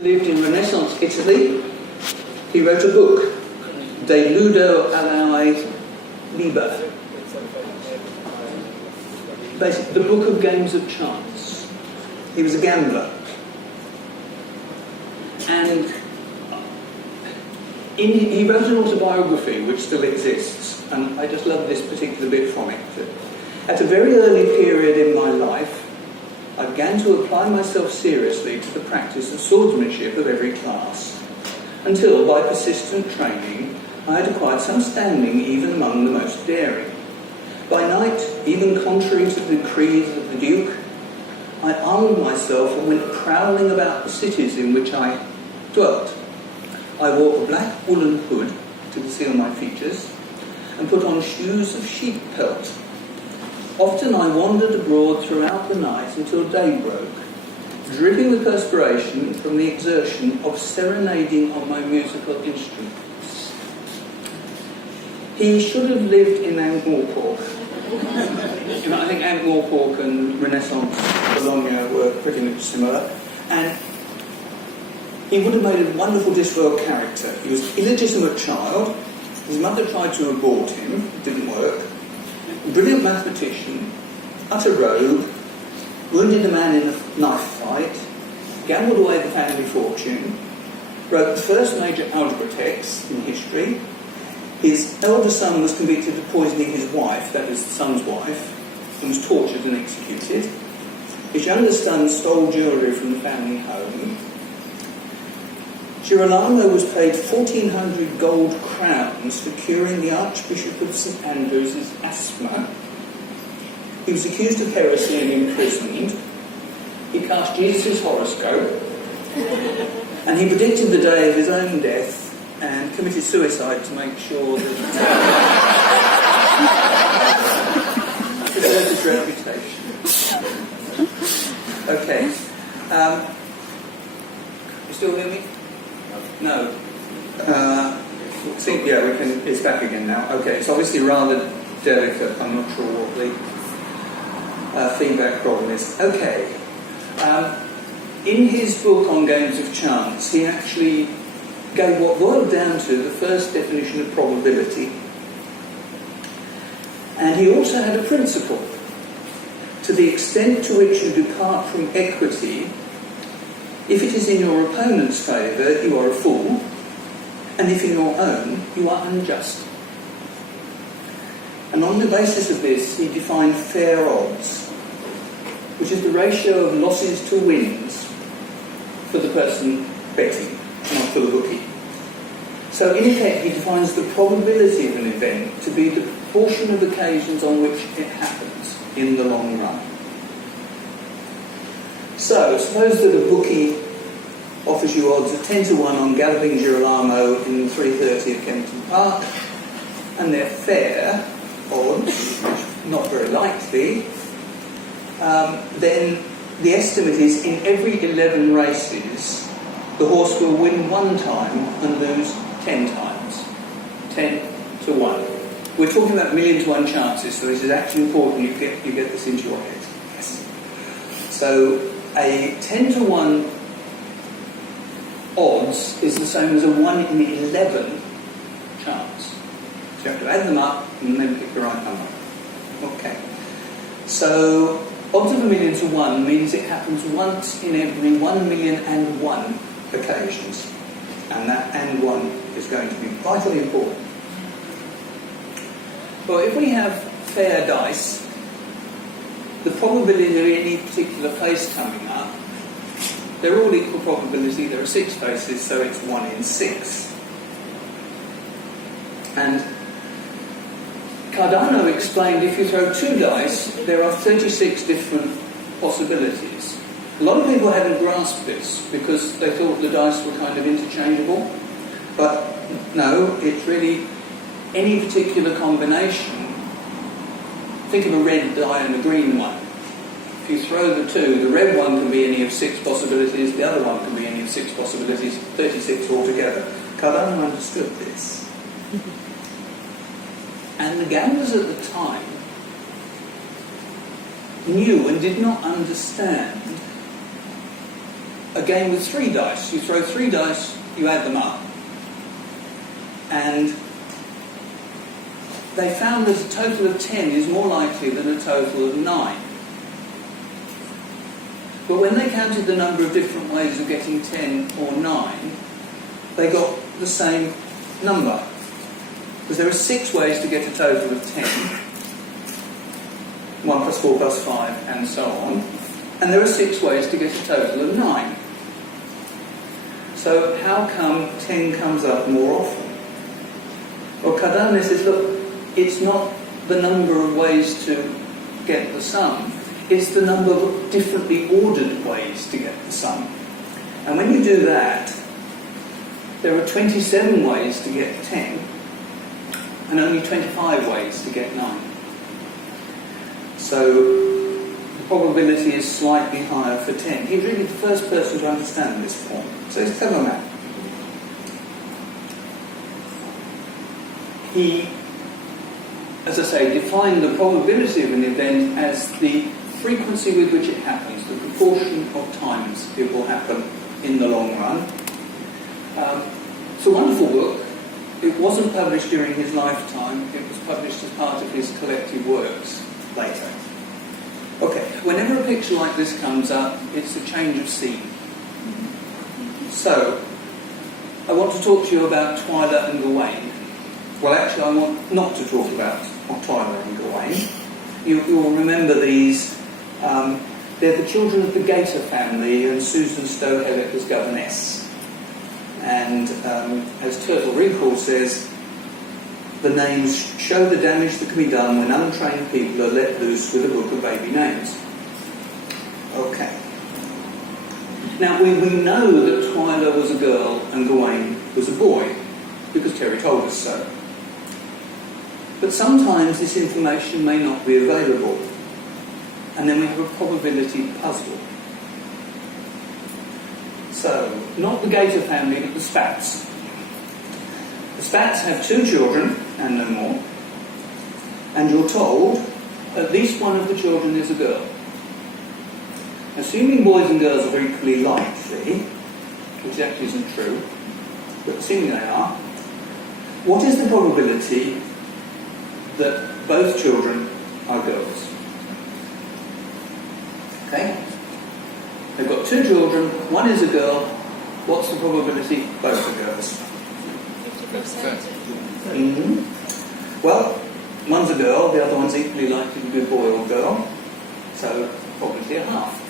Lived in Renaissance Italy. He wrote a book, De Ludo alle Liber. Basically, the book of games of chance. He was a gambler. And he wrote an autobiography which still exists, and I just love this particular bit from it. At a very early period in my life, I began to apply myself seriously to the practice of swordsmanship of every class, until, by persistent training, I had acquired some standing even among the most daring. By night, even contrary to the decrees of the Duke, I armed myself and went prowling about the cities in which I dwelt. I wore a black woolen hood to conceal my features, and put on shoes of sheep pelt. Often I wandered abroad throughout the night until day broke, dripping with perspiration from the exertion of serenading on my musical instruments. He should have lived in Ankh-Morpork. I think Ankh-Morpork and Renaissance Bologna were pretty much similar, and he would have made a wonderful Discworld character. He was an illegitimate child. His mother tried to abort him. It didn't work. A brilliant mathematician, utter rogue, wounded a man in a knife fight, gambled away the family fortune, wrote the first major algebra text in history. His elder son was convicted of poisoning his wife, that is the son's wife, and was tortured and executed. His younger son stole jewellery from the family home. Girolamo was paid 1,400 gold crowns for curing the Archbishop of St Andrews' asthma. He was accused of heresy and imprisoned. He cast Jesus' horoscope, and he predicted the day of his own death and committed suicide to make sure that he preserved his reputation. Okay. You still hear me? No. Yeah, we can. It's back again now. Okay, it's obviously rather delicate. I'm not sure what the feedback problem is. Okay. In his book on games of chance, he actually gave what boiled down to the first definition of probability. And he also had a principle. To the extent to which you depart from equity, if it is in your opponent's favour, you are a fool, and if in your own, you are unjust. And on the basis of this, he defined fair odds, which is the ratio of losses to wins for the person betting, not for the bookie. So in effect, he defines the probability of an event to be the proportion of occasions on which it happens in the long run. So, suppose that a bookie offers you odds of 10 to 1 on galloping Girolamo in 3:30 at Kempton Park, and they're fair odds, not very likely, then the estimate is in every 11 races, the horse will win 1 time and lose 10 times. 10 to 1. We're talking about million to 1 chances, so this is actually important you get this into your head. Yes. So a 10 to 1 odds is the same as a 1 in 11 chance. So you have to add them up and then pick the right number. Okay. So odds of 1,000,000 to 1 means it happens once in every 1,000,001 occasions. And that and 1 is going to be vitally important. Well, if we have fair dice, the probability of any particular face coming up, they're all equal probability. There are 6 faces, so it's 1 in 6. And Cardano explained if you throw 2 dice, there are 36 different possibilities. A lot of people hadn't grasped this because they thought the dice were kind of interchangeable. But no, it's really any particular combination. Think of a red die and a green one. If you throw the 2, the red one can be any of 6 possibilities, the other one can be any of 6 possibilities, 36 altogether. Cardano understood this. And the gamblers at the time knew and did not understand a game with 3 dice. You throw 3 dice, you add them up, and they found that a total of 10 is more likely than a total of 9. But when they counted the number of different ways of getting 10 or 9, they got the same number. Because there are 6 ways to get a total of 10. 1 plus 4 plus 5 and so on. And there are 6 ways to get a total of 9. So how come 10 comes up more often? Well, Cardone says, look, it's not the number of ways to get the sum, it's the number of differently ordered ways to get the sum. And when you do that, there are 27 ways to get 10 and only 25 ways to get 9. So the probability is slightly higher for 10. He's really the first person to understand this point. So he's a clever man. He, as I say, defined the probability of an event as the frequency with which it happens, the proportion of times it will happen in the long run. It's a wonderful book. It wasn't published during his lifetime. It was published as part of his collected works later. Okay, whenever a picture like this comes up, it's a change of scene. So, I want to talk to you about Twyla and Gawain. Well, actually, I want not to talk about Twyla and Gawain. You'll remember these. They're the children of the Gator family, and Susan Stow-Hellick was governess. And as Turtle Recall says, the names show the damage that can be done when untrained people are let loose with a book of baby names. Okay. Now, we know that Twyla was a girl and Gawain was a boy, because Terry told us so. But sometimes this information may not be available, and then we have a probability puzzle. So, not the Gator family, but the Spats. The Spats have 2 children, and no more, and you're told at least one of the children is a girl. Assuming boys and girls are equally likely, which actually isn't true, but assuming they are, what is the probability that both children are girls? Okay? They've got 2 children, one is a girl. What's the probability both are girls? 50%. Mm-hmm. Well, one's a girl, the other one's equally likely to be a boy or girl, so probably a half.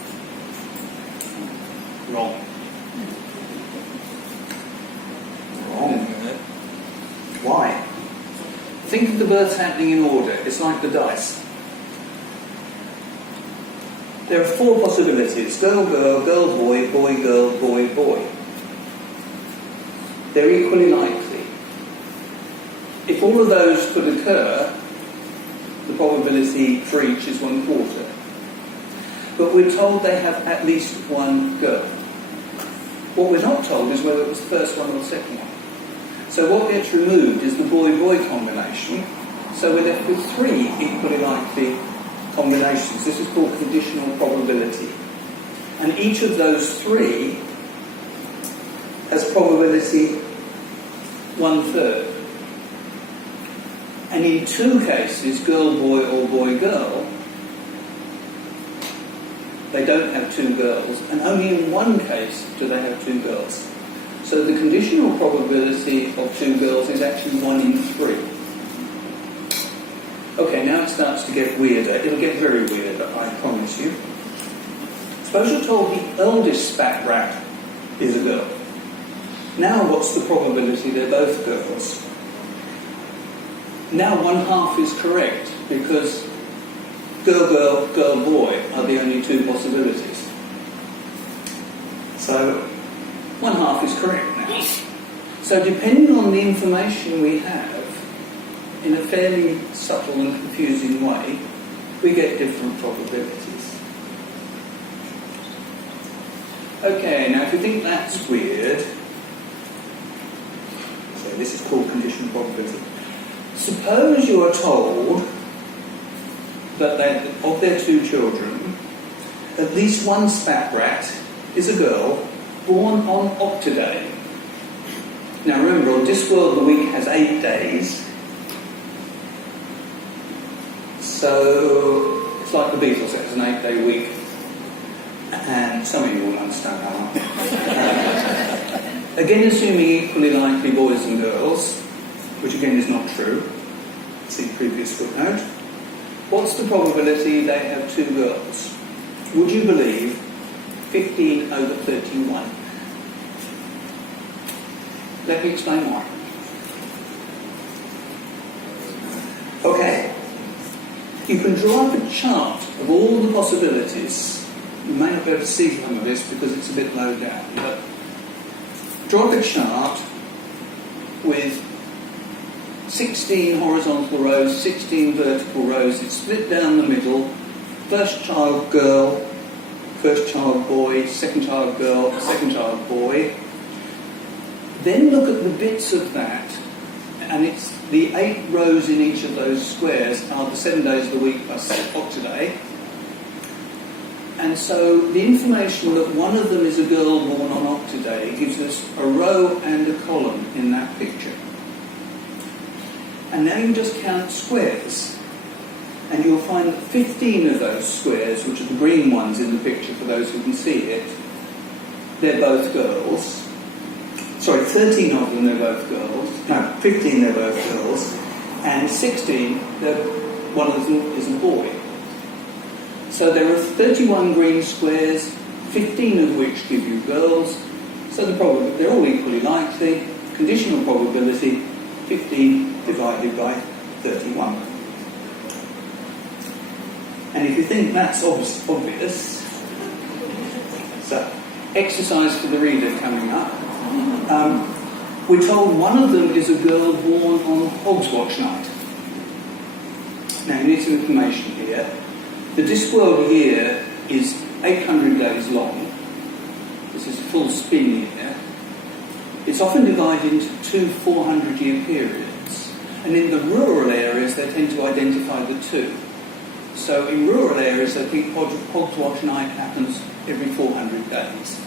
Wrong. Wrong. Why? Think of the births happening in order. It's like the dice. There are 4 possibilities. Girl, girl, girl, boy, boy, girl, boy, boy. They're equally likely. If all of those could occur, the probability for each is 1/4. But we're told they have at least one girl. What we're not told is whether it was the first one or the second one. So what gets removed is the boy-boy combination. So we're left with 3 equally likely combinations. This is called conditional probability. And each of those 3 has probability 1/3. And in 2 cases, girl, boy, or boy, girl, they don't have 2 girls, and only in 1 case do they have 2 girls. So the conditional probability of 2 girls is actually 1 in 3. Okay, now it starts to get weirder. It'll get very weird, I promise you. Suppose you're told the eldest spat rat is a girl. Now what's the probability they're both girls? Now 1/2 is correct, because girl, girl, girl, boy are the only 2 possibilities. So 1/2 is correct now. So depending on the information we have, in a fairly subtle and confusing way, we get different probabilities. Okay, now if you think that's weird, so this is called conditional probability. Suppose you are told that of their 2 children, at least one spat rat is a girl born on Octoday. Now remember, on Discworld the week has 8 days. So it's like the Beatles, it has an 8-day week. And some of you will understand that. Again, assuming equally likely boys and girls, which again is not true. See the previous footnote. What's the probability they have 2 girls? Would you believe 15 over 31? Let me explain why. Okay. You can draw up a chart of all the possibilities. You may not be able to see some of this because it's a bit low down, but draw up a chart with 16 horizontal rows, 16 vertical rows. It's split down the middle. First child girl, first child boy, second child girl, second child boy. Then look at the bits of that, and it's the 8 rows in each of those squares are the 7 days of the week plus Octoday. And so the information that one of them is a girl born on Octoday gives us a row and a column in that picture. And now you just count squares, and you'll find that 15 of those squares, which are the green ones in the picture for those who can see it, they're both girls. Sorry, 13 of them, they're both girls. No, 15, they're both girls. And 16, one of them is a boy. So there are 31 green squares, 15 of which give you girls. So they're all equally likely. Conditional probability, 15 divided by 31. And if you think that's obvious, so exercise for the reader coming up. We're told one of them is a girl born on Hogswatch night. Now, you need some information here. The Discworld year is 800 days long. This is a full spin year. It's often divided into 2 400-year periods. And in the rural areas, they tend to identify the 2. So in rural areas, I think Hogswatch night happens every 400 days.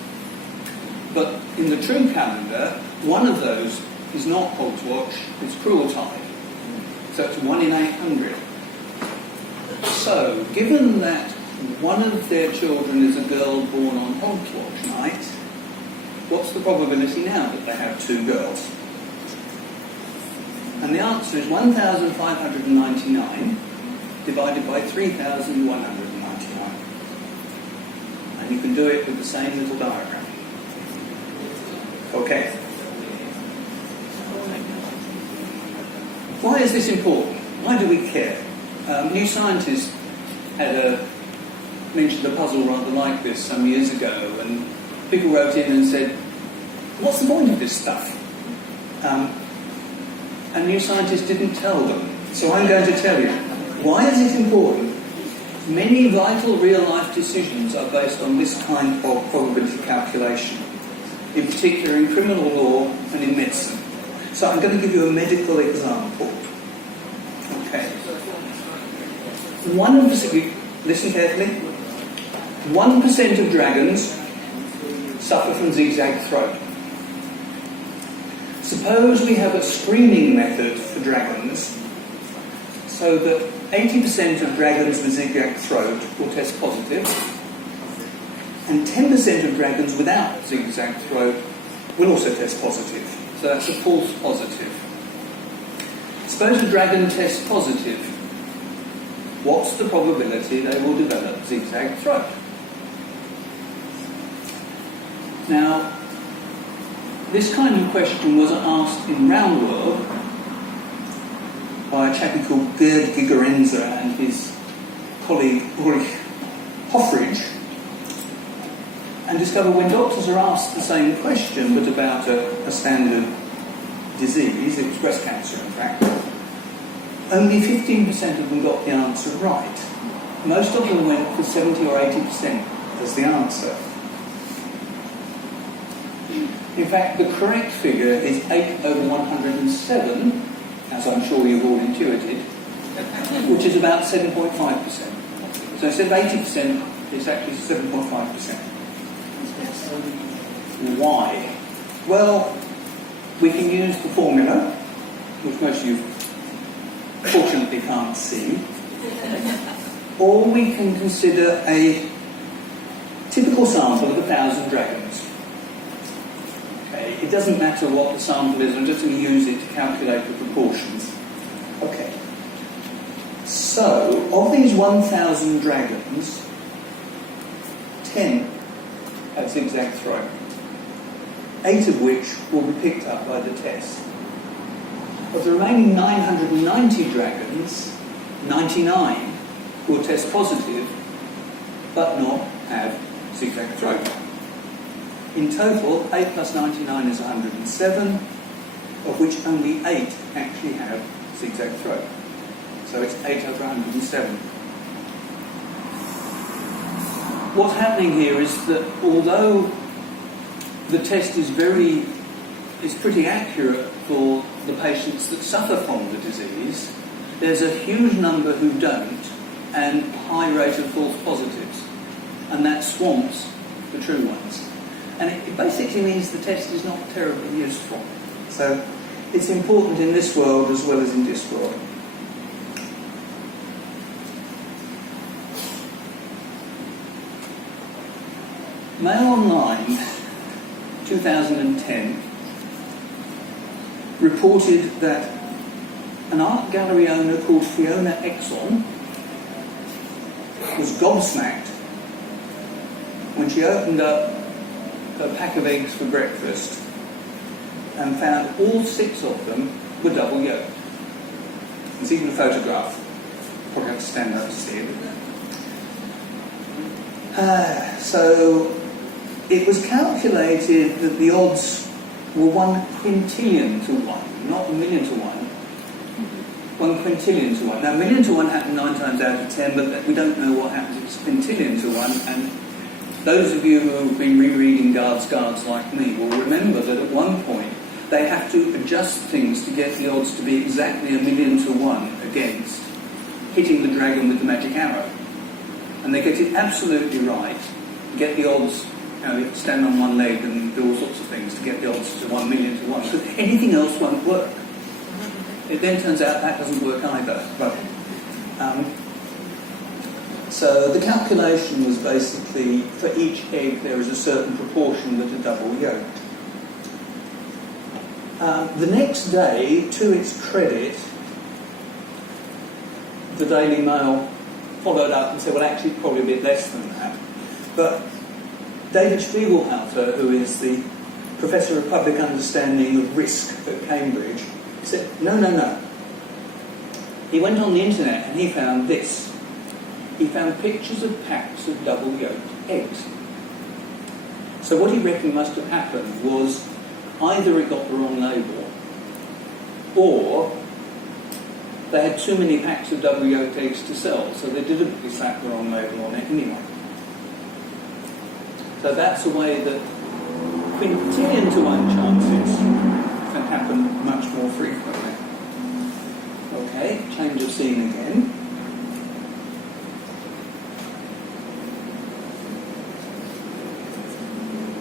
But in the true calendar, one of those is not Hogswatch, it's Crueltide. So it's 1 in 800. So, given that one of their children is a girl born on Hogswatch night, what's the probability now that they have 2 girls? And the answer is 1,599 divided by 3,199. And you can do it with the same little diagram. Okay. Why is this important? Why do we care? New Scientist mentioned a puzzle rather like this some years ago, and people wrote in and said, what's the point of this stuff? And New Scientist didn't tell them. So I'm going to tell you. Why is it important? Many vital real-life decisions are based on this kind of probability calculation, in particular in criminal law and in medicine. So I'm going to give you a medical example. Okay. Listen carefully. 1% of dragons suffer from zigzag throat. Suppose we have a screening method for dragons so that 80% of dragons with zigzag throat will test positive, and 10% of dragons without zigzag throat will also test positive. So that's a false positive. Suppose a dragon tests positive. What's the probability they will develop zigzag throat? Now, this kind of question was asked in Roundworld by a chappie called Gerd Gigerenzer and his colleague Ulrich Hoffridge, and discovered when doctors are asked the same question but about a standard disease, it was breast cancer in fact, only 15% of them got the answer right. Most of them went for 70 or 80% as the answer. In fact, the correct figure is 8 over 107, as I'm sure you've all intuited, which is about 7.5%. So instead of 80%, it's actually 7.5%. Why? Well, we can use the formula, which most of you fortunately can't see, or we can consider a typical sample of 1,000 dragons. Okay, it doesn't matter what the sample is, I'm just going to use it to calculate the proportions. Okay. So, of these 1,000 dragons, 10 have zigzag throat, 8 of which will be picked up by the test. Of the remaining 990 dragons, 99 will test positive, but not have zigzag throat. In total, 8 plus 99 is 107, of which only 8 actually have zigzag throat. So it's 8 over 107. What's happening here is that although the test is pretty accurate for the patients that suffer from the disease, there's a huge number who don't, and high rate of false positives, and that swamps the true ones. And it basically means the test is not terribly useful. So it's important in this world as well as in Discworld. Mail Online 2010 reported that an art gallery owner called Fiona Exon was gobsmacked when she opened up a pack of eggs for breakfast and found all 6 of them were double yolked. There's even a photograph. Probably have to stand up to see it. So it was calculated that the odds were 1 quintillion to 1, not a million to 1. 1 quintillion to 1. Now, a million to 1 happened 9 times out of 10, but we don't know what happens if it's quintillion to 1. And those of you who have been rereading Guards like me will remember that at one point they have to adjust things to get the odds to be exactly a million to 1 against hitting the dragon with the magic arrow. And they get it absolutely right, get the odds, you know, you have to stand on one leg and do all sorts of things to get the odds to 1 million to 1. So anything else won't work. It then turns out that doesn't work either. But, so the calculation was basically, for each egg there is a certain proportion that are double yolked. The next day, to its credit, the Daily Mail followed up and said, well, actually, probably a bit less than that. But David Spiegelhalter, who is the Professor of Public Understanding of Risk at Cambridge, said, no. He went on the internet and he found this. He found pictures of packs of double yolked eggs. So what he reckoned must have happened was either it got the wrong label, or they had too many packs of double yolked eggs to sell, so they deliberately slapped the wrong label on it anyway. So that's a way that quintillion to 1 chances can happen much more frequently. Okay, change of scene again.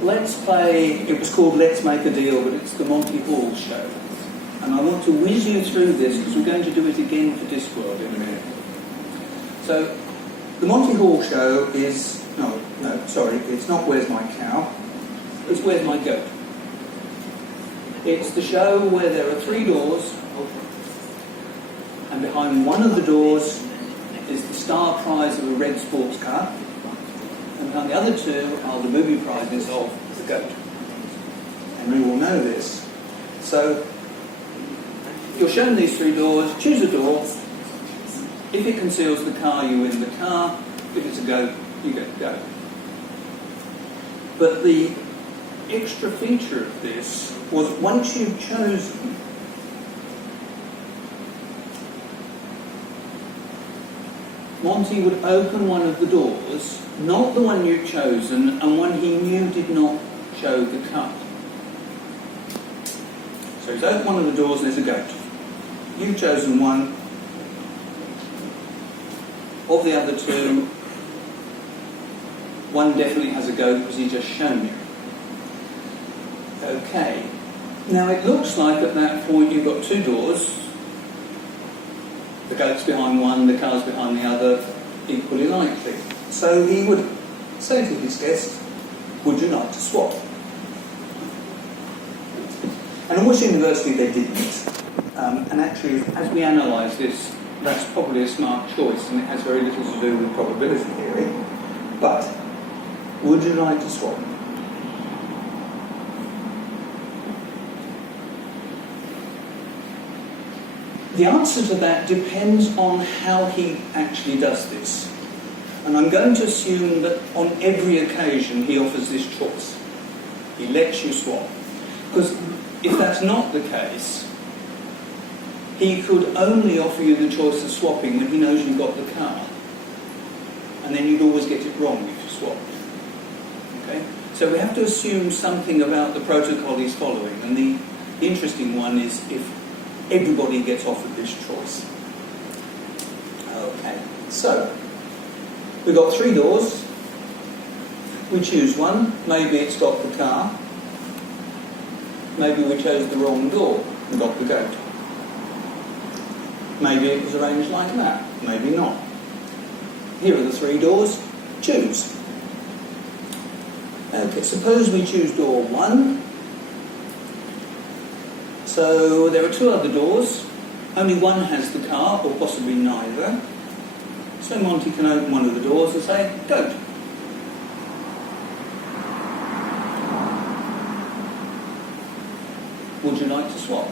Let's play, it was called Let's Make a Deal, but it's the Monty Hall show. And I want to whiz you through this because we're going to do it again for Discworld in a minute. So, the Monty Hall show is, it's not Where's My Cow, it's Where's My Goat. It's the show where there are 3 doors, and behind one of the doors is the star prize of a red sports car, and behind the other 2 are the movie prizes of the goat. And we all know this. So, you're shown these 3 doors, choose a door. If it conceals the car, you win the car. If it's a goat, you get the goat. But the extra feature of this was once you've chosen, Monty would open one of the doors, not the one you'd chosen, and one he knew did not show the cut. So he's opened one of the doors and there's a goat. You've chosen one. Of the other 2, one definitely has a goat because he's just shown you. Okay. Now it looks like at that point you've got two doors. The goat's behind one, the car's behind the other, equally likely. So he would say to his guest, would you like to swap? And at Woolwich University they didn't. And actually, as we analyse this, that's probably a smart choice, and it has very little to do with probability theory. But, would you like to swap? The answer to that depends on how he actually does this. And I'm going to assume that on every occasion he offers this choice. He lets you swap. Because if that's not the case, he could only offer you the choice of swapping when he knows you've got the car. And then you'd always get it wrong if you swapped. Okay? So we have to assume something about the protocol he's following. And the interesting one is if everybody gets offered this choice. Okay, so we've got three doors. We choose one. Maybe it's got the car. Maybe we chose the wrong door and got the goat. Maybe it was arranged like that. Maybe not. Here are the three doors. Choose. Okay, suppose we choose door one. So there are two other doors. Only one has the car, or possibly neither. So Monty can open one of the doors and say, goat. Would you like to swap?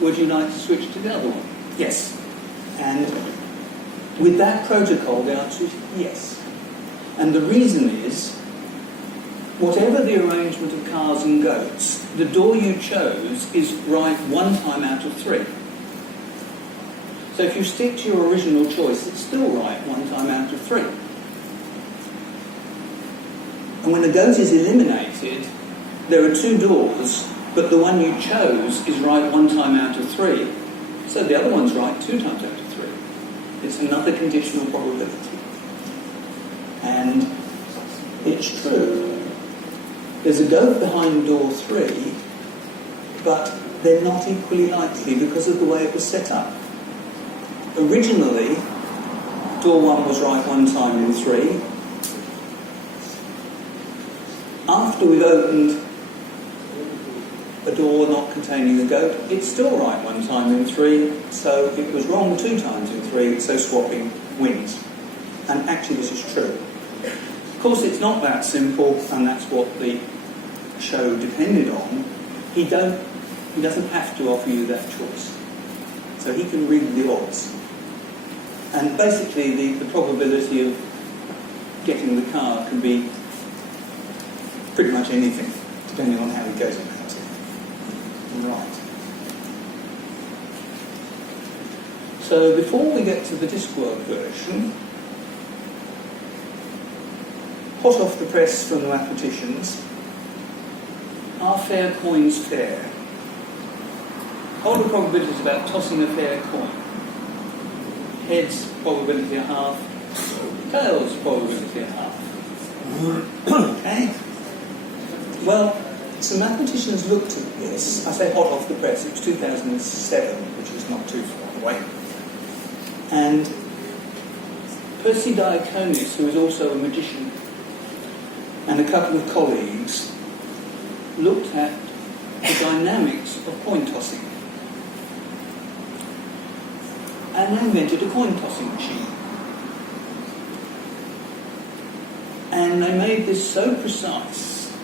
Would you like to switch to the other one? Yes. And with that protocol, the answer is yes. And the reason is, whatever the arrangement of cars and goats, the door you chose is right one time out of three. So if you stick to your original choice, it's still right one time out of three. And when the goat is eliminated, there are two doors, but the one you chose is right one time out of three. So the other one's right two times out of three. It's another conditional probability. And it's true. There's a goat behind door three, but they're not equally likely because of the way it was set up. Originally, door one was right one time in three. After we've opened a door not containing a goat, it's still right one time in three, so it was wrong two times in three, so swapping wins. And actually this is true. Of course it's not that simple, and that's what the show depended on. He doesn't have to offer you that choice. So he can read the odds. And basically the probability of getting the car can be pretty much anything, depending on how he goes about it. Right. So before we get to the Discworld version, hot off the press from the mathematicians, are fair coins fair? What are the probabilities about tossing a fair coin? Heads, probability a half. Tails, probability a half. Okay? Well, some mathematicians looked at this. I say hot off the press, it was 2007, which is not too far away. And Percy Diaconis, who is also a magician, and a couple of colleagues looked at the dynamics of coin tossing. And they invented a coin tossing machine. And they made this so precise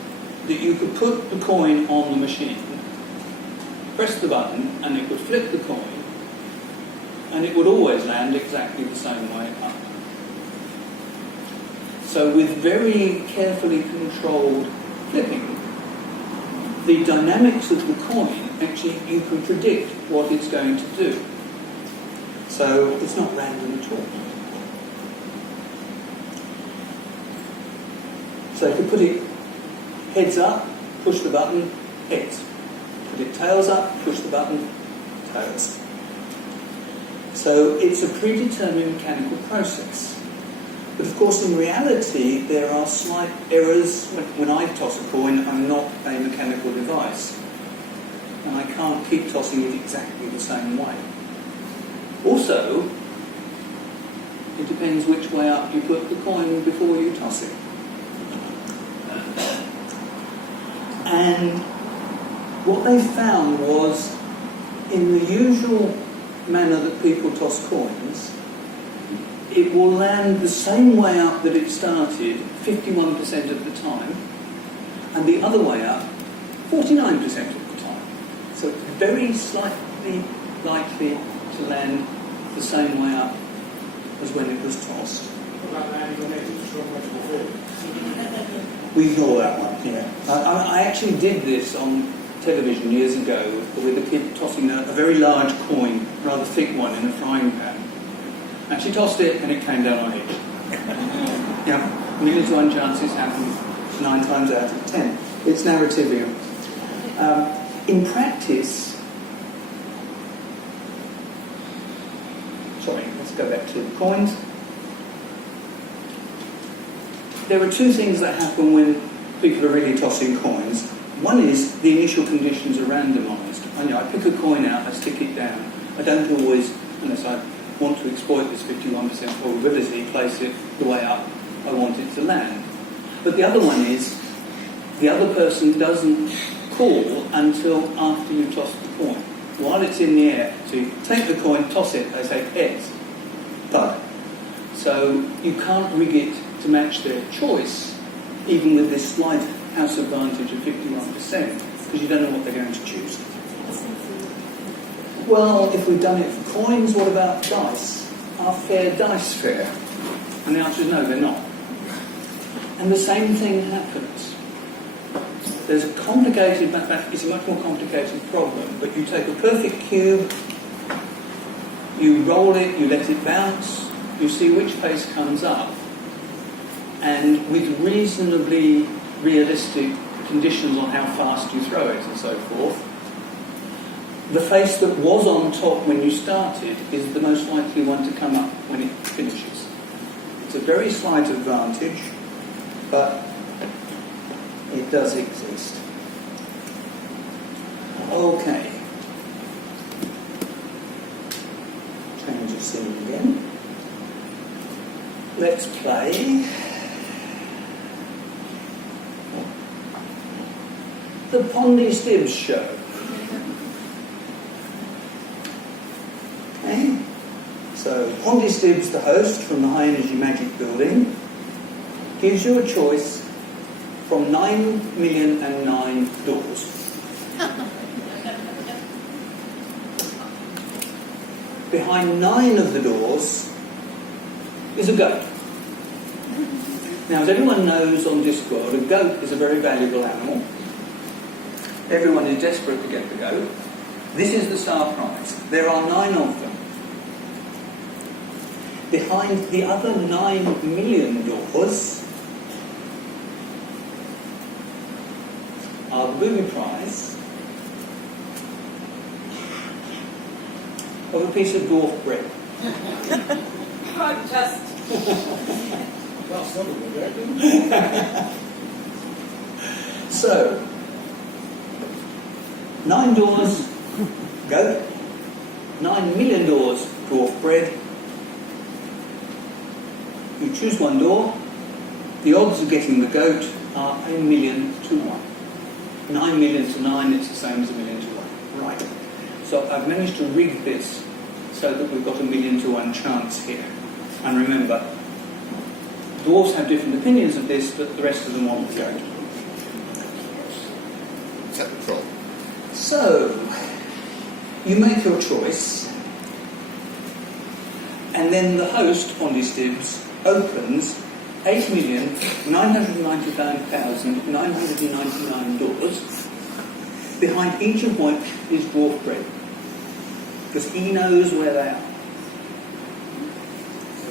that you could put the coin on the machine, press the button, and it would flip the coin, and it would always land exactly the same way up. So with very carefully controlled flipping, the dynamics of the coin, actually you can predict what it's going to do. So it's not random at all. So if you put it heads up, push the button, heads. Put it tails up, push the button, tails. So it's a predetermined mechanical process. But of course, in reality, there are slight errors. When I toss a coin, I'm not a mechanical device. And I can't keep tossing it exactly the same way. Also, it depends which way up you put the coin before you toss it. And what they found was, in the usual manner that people toss coins, it will land the same way up that it started 51% of the time, and the other way up 49% of the time. So it's very slightly likely to land the same way up as when it was tossed. What about landing on it? It's so much more food. We ignore that one, yeah. I actually did this on television years ago with a kid tossing a very large coin, rather thick one, in a frying pan. And she tossed it and it came down on it. Yeah, 1 to 1 chances happen 9 times out of 10. It's narrativia. In practice, sorry, let's go back to the coins. There are 2 things that happen when people are really tossing coins. One is the initial conditions are randomised. I pick a coin out, I stick it down. I don't always, unless I want to exploit this 51% probability, place it the way up I want it to land. But the other one is, the other person doesn't call until after you toss the coin. While it's in the air, so you take the coin, toss it, they say heads, thud. So you can't rig it to match their choice, even with this slight house advantage of 51%, because you don't know what they're going to choose. Well, if we've done it for coins, what about dice? Are fair dice fair? And the answer is no, they're not. And the same thing happens. There's a complicated, it's a much more complicated problem, but you take a perfect cube, you roll it, you let it bounce, you see which face comes up, and with reasonably realistic conditions on how fast you throw it and so forth, the face that was on top when you started is the most likely one to come up when it finishes. It's a very slight advantage, but it does exist. Okay. Change the scene again. Let's play the Pondy Stibbs show. Okay. So Pondy Stibbs, the host from the High Energy Magic Building, gives you a choice from 9,000,009 doors. Behind 9 of the doors is a goat. Now, as everyone knows on Discworld, a goat is a very valuable animal. Everyone is desperate to get the goat. This is the star prize. There are 9 of them. Behind the other 9,000,000 doors are the booby prize of a piece of dwarf bread. Just. That's not a good idea. So, 9 doors, goat. 9,000,000 doors, dwarf bread. You choose one door. The odds of getting the goat are 1,000,000 to 1. 9,000,000 to 9, it's the same as 1,000,000 to 1. Right. So I've managed to rig this so that we've got 1,000,000 to 1 chance here. And remember, dwarves have different opinions of this, but the rest of them want the goat. Set the troll. So, you make your choice, and then the host, Pondy Stibbs, opens 8,999,999 doors, behind each of which is dwarf bread, because he knows where they are.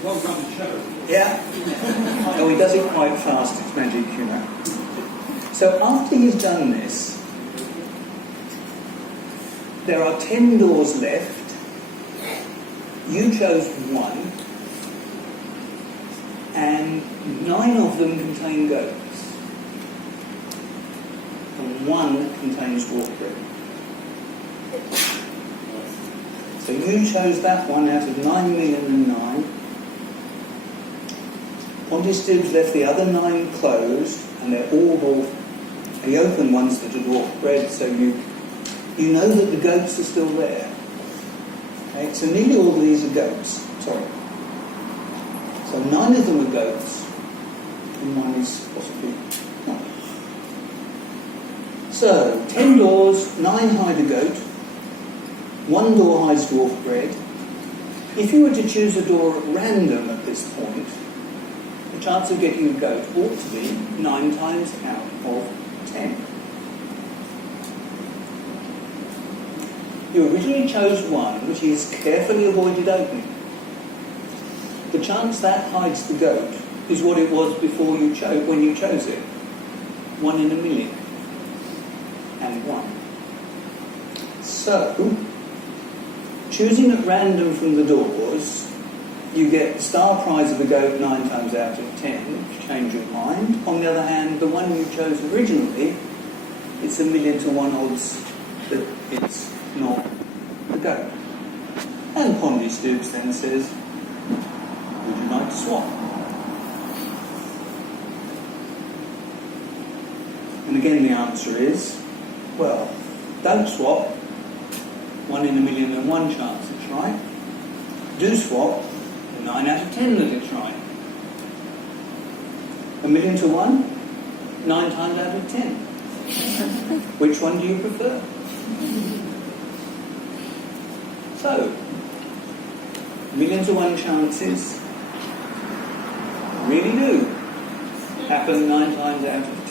Well done, show. Yeah? Oh, he does it quite fast, it's magic, you know. So after he's done this, there are 10 doors left. You chose 1. and 9 of them contain goats, and 1 contains dwarf bread. So you chose that one out of 9,000,009. Pontystids left the other 9 closed, and they're all dwarf. He opened ones that are dwarf bread, so you know that the goats are still there. Okay, so nearly all of these are goats. Sorry. So 9 of them are goats, and 1 is possibly not. So 10 doors, 9 hide a goat, 1 door hides dwarf bread. If you were to choose a door at random at this point, the chance of getting a goat ought to be 9 times out of 10. You originally chose 1, which is carefully avoided opening. The chance that hides the goat is what it was before you when you chose it. 1 in a million. And 1. So, choosing at random from the doors, you get the star prize of a goat 9 times out of 10, if you change your mind. On the other hand, the one you chose originally, it's 1,000,000 to 1 odds that it's not the goat. And Pontystids then says, would you like to swap? And again the answer is, well, don't swap. 1 in 1,000,001 chance it's right. Do swap, 9 out of 10 that it's right. 1,000,000 to 1, 9 times out of 10. Which one do you prefer? So, 1,000,000 to 1 chances really do happen 9 times out of 10.